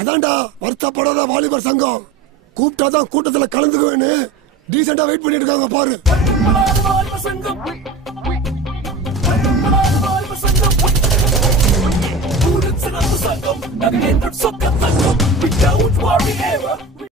அதான்டா வருத்தப்படாத வாலிபர் சங்கம் கூப்பிட்டாதான் கூட்டத்துல கலந்துக்குவேன்னு டீசெண்டா வெயிட் பண்ணிட்டு இருக்காங்க பாரு. We don't worry ever.